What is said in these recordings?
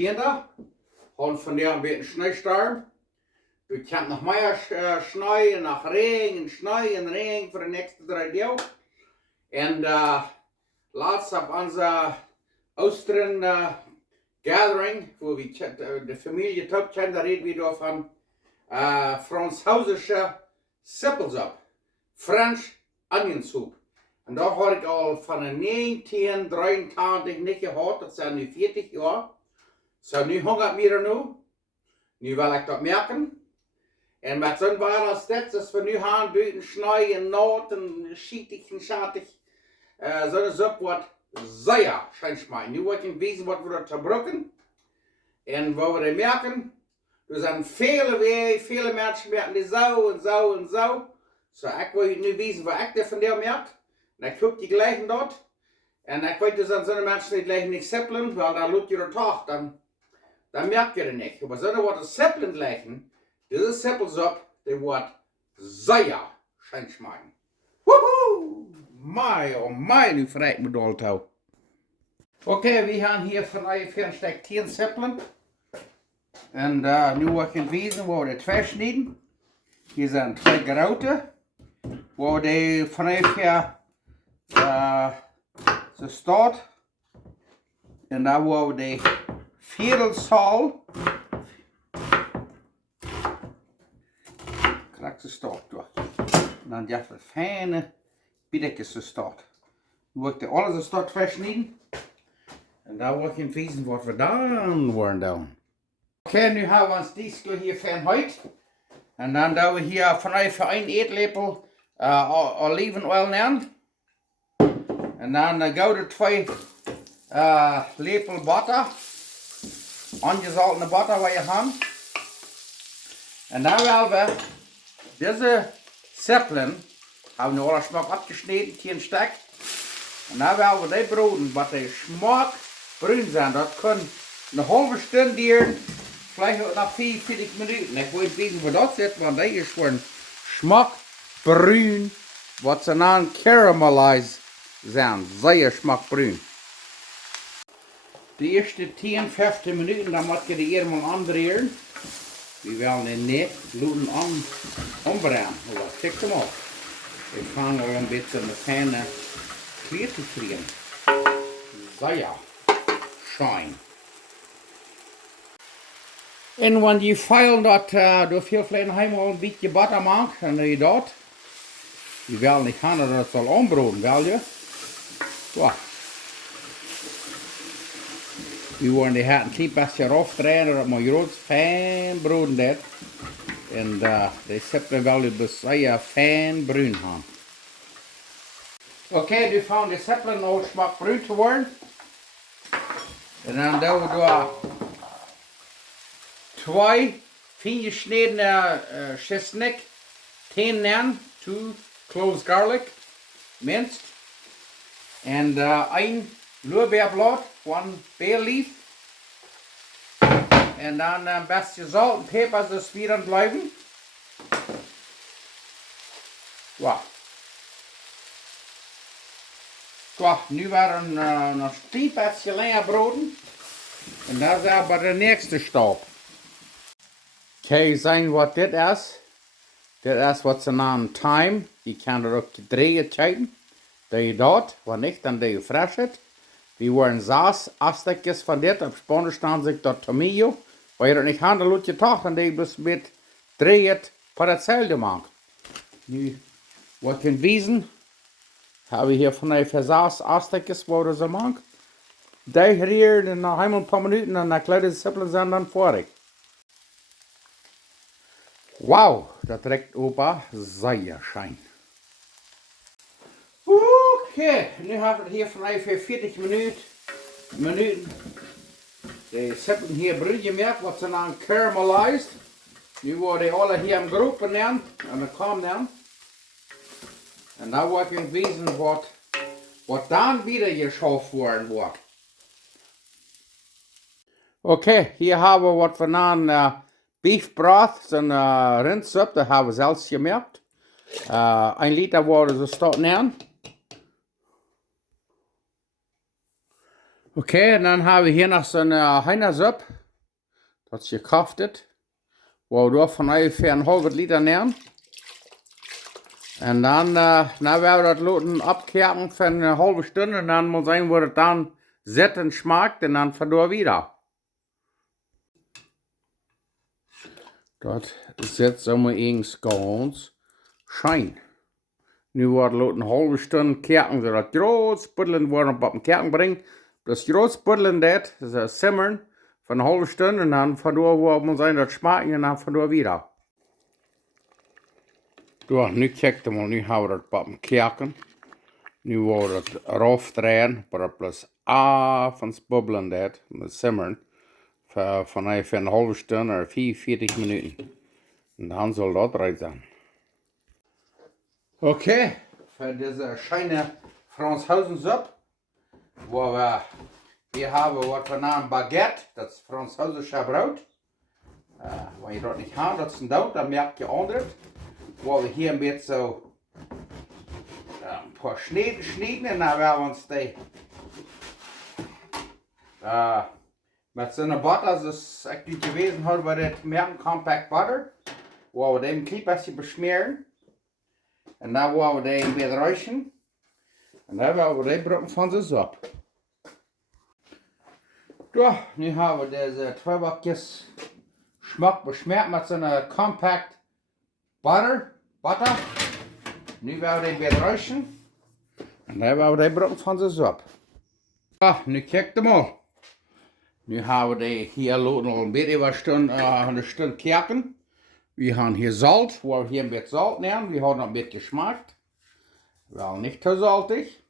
Tiender. Und von der ein bisschen Schneestorm. Du kannst noch mehr Schnee, nach Regen, Schnee und Regen für die nächsten 3 Tage. Und laatst auf unser Austrian Gathering, wo wir die Familie top kennen, da reden wir da von französischer Zippel Supp, French Onion Soup. Und da habe ich al von 1983 nicht gehabt, das sind nu 40 Jahre. So, nu hungert mir nu. Nu will ich das merken. Und mit so einem war das dass wir nu haben, büten Schnee und Not und schietig und schattig. So eine Suppe wird sehr schön schmecken. Nu wollte ich wissen, was wir da zerbrochen. Und wo wir das merken, da sind viele Menschen merken die so und so und so. So, ich will nu wissen, was ich von der merkt. Und ich gucke die gleichen dort. Und ich weiß, dass so eine Menschen die gleichen nicht zippeln, weil da lügt ihr Tag, dann merkt ihr das nicht. Aber so eine Worte zippeln gleichen, diese Zippel Supp, die wird sehr schön schmecken. Wuhu! Oh mein, nu fragt mir dort auch. Okay, wir haben hier von euch 4 Stück 10 Zippeln. Und nu will ich wissen, wo wir das verschneiden. Hier sind 2 Grote, wo die von euch hier so steht. Und da wo wir die Viertelzahl krijgt ze stort door. En dan jaagt het fijne biedekjes zo stort. Nu wil ik alles zo stort verschneiden. En dan wil ik in weten wat we dan worden doen. Oké, nu hebben we ons diesel hier fernhuid. En dan doen we hier vanuit voor 1 eetlepel olivenolie nemen. En dan gaan we 2 lepel butter. Angezaltene butter waar je hebt. En dan willen we diese Zippeln haben wir alle Schmack abgeschnitten, 10 Stück. Und dann werden wir die Broten, was die Schmack brün sind, das kann eine halbe Stunde dauern, vielleicht auch nach 45 Minuten. Ich will wissen, wo das ist, weil die ist schon Schmack brün, was sie dann Caramelizing sind, sehr Schmack brün. Die ersten 10, 15 Minuten, dann muss ich die einmal andrehen. Wir werden den nicht Gluten umbrennen. Aber check mal. Ich fange ein bisschen eine feine Kleur zu kriegen. Sehr schön. Und wenn die feilen dort, du viel vielleicht einmal ein bisschen Butter machst, und die dort, die werden nicht haben, dass das soll umbroten, weil ja. So. Die wollen die Herren klein bisschen raufdrehen, dat maar groot fijn broden dat. En die Zippeln wel die sehr fein bruin haben. Okay, die fangen die Zippeln noch schmack bruin zu worden. Und dann doen we da 2 fein geschnittene Chesnick, 10 nehmen, 2 cloves garlic, minced. Und 1 Lorbeerblatt, 1 bay leaf. Und dann ein bisschen Salz und Pfeffer, dass wir dann bleiben. Wow. So, nu werden noch ein bisschen länger broden. Und das ist aber der nächste Stab. Okay, sehen, was das ist. Das ist, was sie nennen Thyme. Die kann er auch gedreht scheiden. Die dort, wenn nicht, dann die frischt. Wir wollen Saas, Astekjes von dit, op Spanisch staan sich dort Tomato. Weil je dat niet handelt, laat je toch, en die dus met dreht, voor hetzelfde maakt. Nu, wat ik kan wijzen, hebben we hier vanuit Saas, Astekjes, waar we ze maken. Die hier, en na een paar minuten, en dan kleine Zippeln zijn dan vorig. Wauw, dat rekt opa, sehr schön. Okay, nu hebben we hier vanuit 40 minuten. Die Zippeln hier bruin gemerkt, wat ze dan caramelized. Nu worden die alle hier in groepen nemen, en dan komen nemen. En dan wil ik wijzen wat dan weer geschaafd worden wordt. Okay, hier hebben we wat we dan beef broth, zo'n rindsup, dat hebben we zelfs gemerkt. 1 Liter worden ze stot nemen. Okay, und dann haben wir hier noch so eine Heinersuppe. Das ist gekauft. Wo wir von ungefähr ein halbes Liter nehmen. Und dann werden wir das Loten abkehren für eine halbe Stunde. Und dann muss sein, wo das dann satt und schmeckt. Und dann verdammt wieder. Das ist jetzt immer ganz schein. Nu wordt het een halve stunde kerken, zodat groot spuddelen worden op een kerken brengen. Das groot spuddelen dat, das simmern, von eine halbe Stunde und dann von da, wo man sein, das schmecken und dann von da wieder. Du, nu kijkt mal, nu haben wir das op een kerken. Nu wordt het raufdrehen, maar dat plus van spuddelen dat, das simmern, von ungefähr eine halbe Stunde oder 45 Minuten. Und dann soll das rein sein. Okay, für diese schöne Frauntzhosen Suppe, wo wir haben, was wir nennen Baguette, das ist französische Brot. Wenn ihr das nicht habt, das ist ein Dot, dann merkt ihr anderes. Wo wir hier ein bisschen so ein paar schneiden und dann werden wir uns die mit so einer Butter, das ist eigentlich gewesen, halt bei der American Compact Butter, wo wir den ein bisschen beschmieren. En dan wollen we die een beetje ruischen. En dan willen we die brokken van de sop. Ja, nu hebben we deze twee bakjes smaak besmeerd met zo'n compact butter. Nu willen we die een beetje ruischen. En dan willen we die brokken van de sop. Ja, nu kijk je maar. Nu hebben we die hier nog een beetje een stunde kerken. Wir haben hier Salz, wo wir hier ein bisschen Salz nehmen. Wir haben noch ein bisschen Geschmack. Weil nicht zu salzig.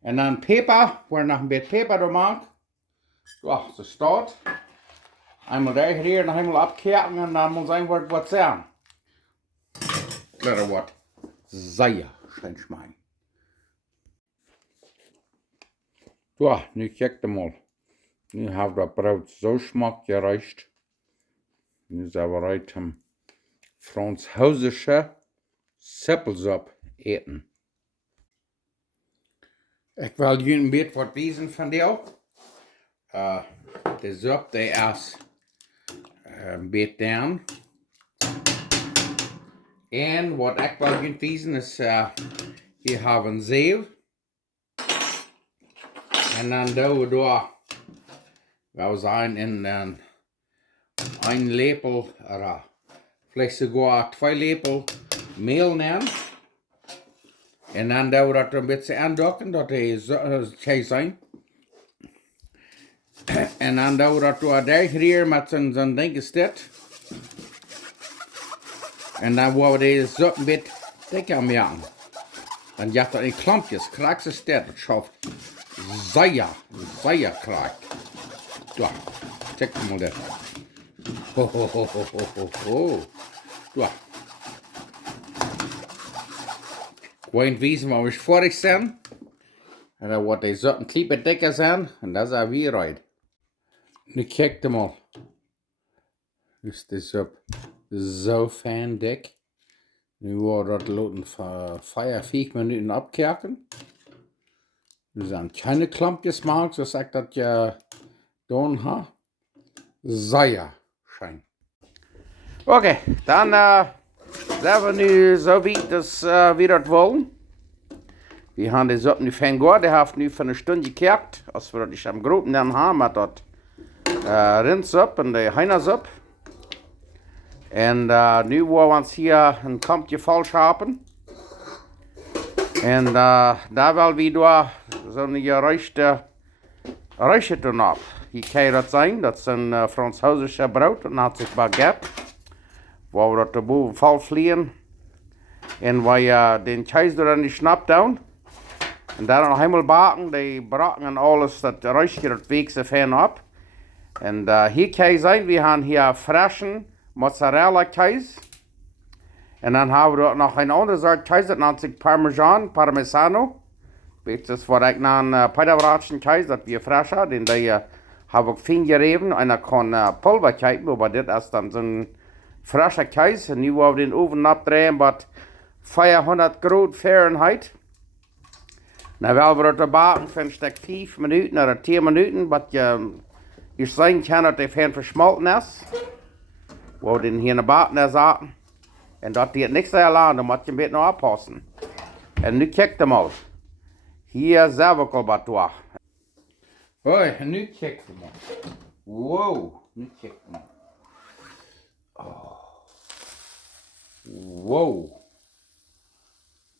Und dann Pfeffer, wo wir noch ein bisschen Pfeffer da machen. Ja, so steht. Einmal hier und einmal abkehren und dann muss ein Wort was sagen. Kleiner Wort. Sehr schön schmecken. Ja, nu kijk mal. Nu haben wir das Brot so schmack gereicht. Nu sind wir bereit zum französische Zippel Supp eten. Ich will jullie een beetje wat wezen van jou. De Suppe, die is een beetje down. En wat ik wil jullie wezen is, hier hebben we zeeuw. En dan doen we door, we zijn in een lepel, vielleicht sogar 2 Lepel Mehl nehmen. Und dann da wir das ein bisschen andocken, dass die Käse sein. Und dann da wir das durchrühren mit so einem Ding ist das. Und dann wollen wir die Suppe ein bisschen dicker machen. Dann jacht das in Klampjes, kraks ist das, das schafft sehr kraks. So, check mal das. Ho. Ja. Gewoon wezen waar we vorig zijn. En dan wordt die zo'n kleine dikker zijn. En dat is er weer uit. Nu kijk maar. Dus de sop zo fijn dik. Nu wordt dat loten voor 4 minuten abkerken. Nu zijn keine klampjes maken, zoals ik dat je doen ha. Sehr schön. Okay, dann sind wir nu so weit, dass wir das wollen. Wir haben die Suppe nu fein gut, die haben nu für eine Stunde gekocht, als wir das nicht am Groben dann haben, mit das Rindsuppe und die Heinersuppe. Und nu wollen wir uns hier ein Kampje falsch haben. Und da wollen wir so eine gereichte tun ab. Hier kann je dat zijn, dat is een französische brood, en dat is baguette. Waar we dat erboven val vliegen. En waar je den Käse er in die Schnapp doen. En daar nog helemaal baken, die braken en alles, dat ruikt je dat week zo fijn op. En hier kan je zijn, we hebben hier frischen Mozzarella Käse. En dan hebben we nog een andere soort Käse, dat nennt sich Parmesano. Weet je, wat ik naar Pederwratschen Käse, dat we frisch hebben, den habe ich fein gerieben, einer kann Pulver kijken, aber das ist dann so ein frischer Käse. Nu wollen wir den Ofen abdrehen bei 400 Grad Fahrenheit. Nou wel we het bakken voor een stuk 5 minuten of 10 minuten, wat je zien kan dat het heel versmolten is. Wo den hier in de bakken zaten. En dat die het niks heel lang, dan moet je een beetje nog oppassen. En nu kijk je mal. Hier is zelf al wat door. Hoi, en nu kijk je mal. Wow, nu kijk je mal. Oh. Wow.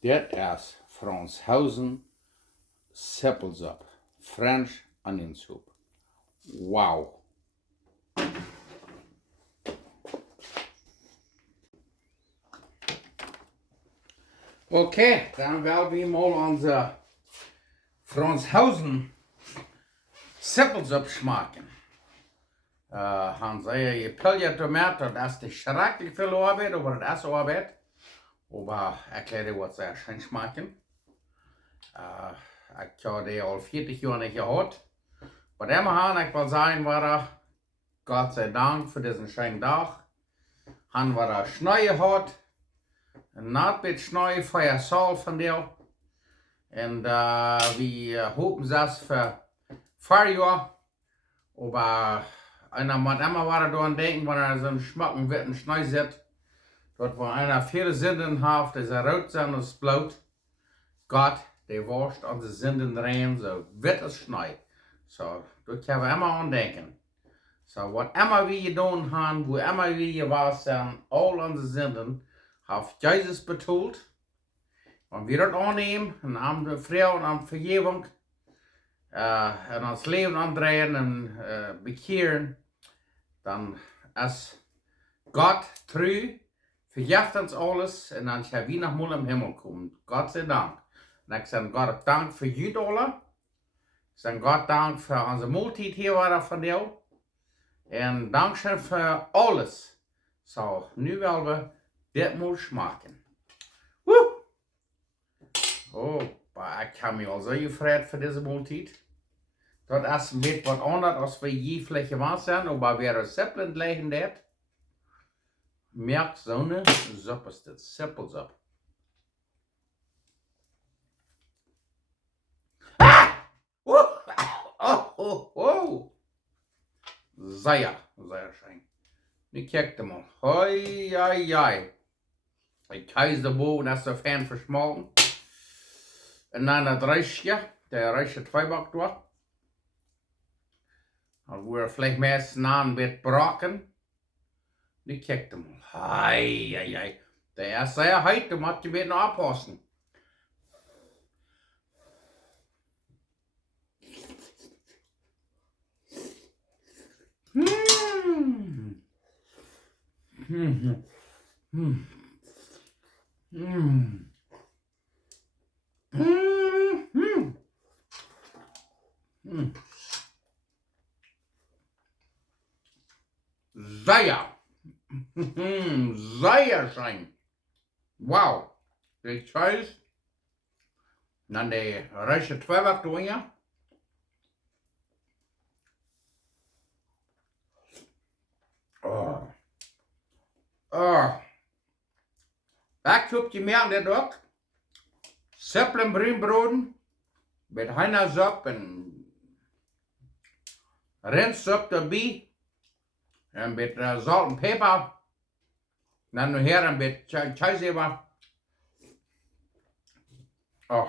Dit is Frauntzhosen Zippel Supp. French onion soup. Wow. Okay, dann werden wir mal unser Frauntzhosen Zippel Supp schmecken. Han säger je piljer tomater, das ist nicht schrecklich viel Arbeit, aber das ist Arbeit. Aber erkläre was sehr schön schmecken. Ich habe die al 40 Jahre nicht gehabt. Bei dem Han, ich will sagen, war Gott sei Dank für diesen schönen Tag. Han war Schnee gehabt. Een nachtbed Schnee, Feuer Saal von dir. Und wir hopen das für 4 Jahre. Aber einer muss immer weiter daran denken, wenn er so einen schmacken wird, einen Schnee sieht. Dort wo einer 4 Sinden hat, ist rot sein und blut. Gott, der wascht unsere Sinden rein, so wird es Schnee. So, dort können wir immer an denken. So, was immer wir getan haben, wo immer wir was sind, all unsere Sinden, hat Jesus betont. Und wir das annehmen, und am Frau und am Vergebung, und ons Leben andrehen und bekehren, dann ist Gott treu, vergift uns alles, und dann können wir nochmal im Himmel kommen. Gott sei Dank. Und ich sage Gott Dank für euch alle. Ich sage Gott Dank für unsere Multitude hier war von dir. Und Dankeschön für alles. So, nu wollen wir das mal schmecken. Woo! Oh, ich habe mich auch so gefreut für diese Multitude. Das ist ein bisschen was anderes, als wir je vielleicht gewöhnt sind, aber wer Rezept legen hat, merkt so eine Suppe ist das, Zippel Supp. Ah! Oh, oh, oh. Sehr schön. Nu kijk je mal. Hoi, hoi, hoi. Ik huis de boven, dat is zo fijn versmolten. En dan dat restje, der restje 2 bak door. Dan wordt vielleicht meestal na een beetje braken. Nu kijk je mal. Hoi, hoi, hoi. Der is zeer heet, dan moet je een beetje nog oppassen. Sehr schön. Wow. Die Cheese. Dan de restje 2 bak doen, ja. Oh. Oh. Ik heb je meer net ook. Zippel en bruinbroden. Met heinersop en rindsop erbij. En met zout en peper. Dan nog her en met cheese. Oh.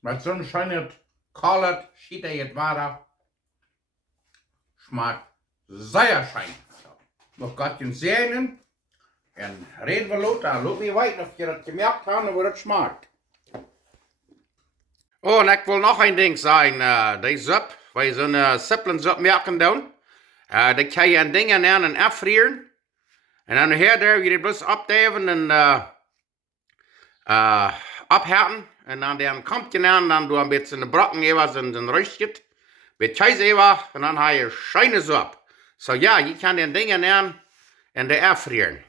Met zo'n schönen Kallet schiet het water. Schmeckt sehr schön. Nog Gottchen segnen. En reden we later. Laat me weten of je dat gemerkt hebt en hoe het smaakt. Oh, en ik wil nog een ding zeggen. Die Supp, waar je zo'n Zippel Supp merken doen. Die kan je een ding aan en afvrieren. En dan hier daar je die bloß opdeven en abhärten. En dan komt je aan, dan doe een beetje de brokken even in den rustje. Met cheese even, en dan heb je schöne Supp. So ja, je kan den Dingen aan en de afvrieren.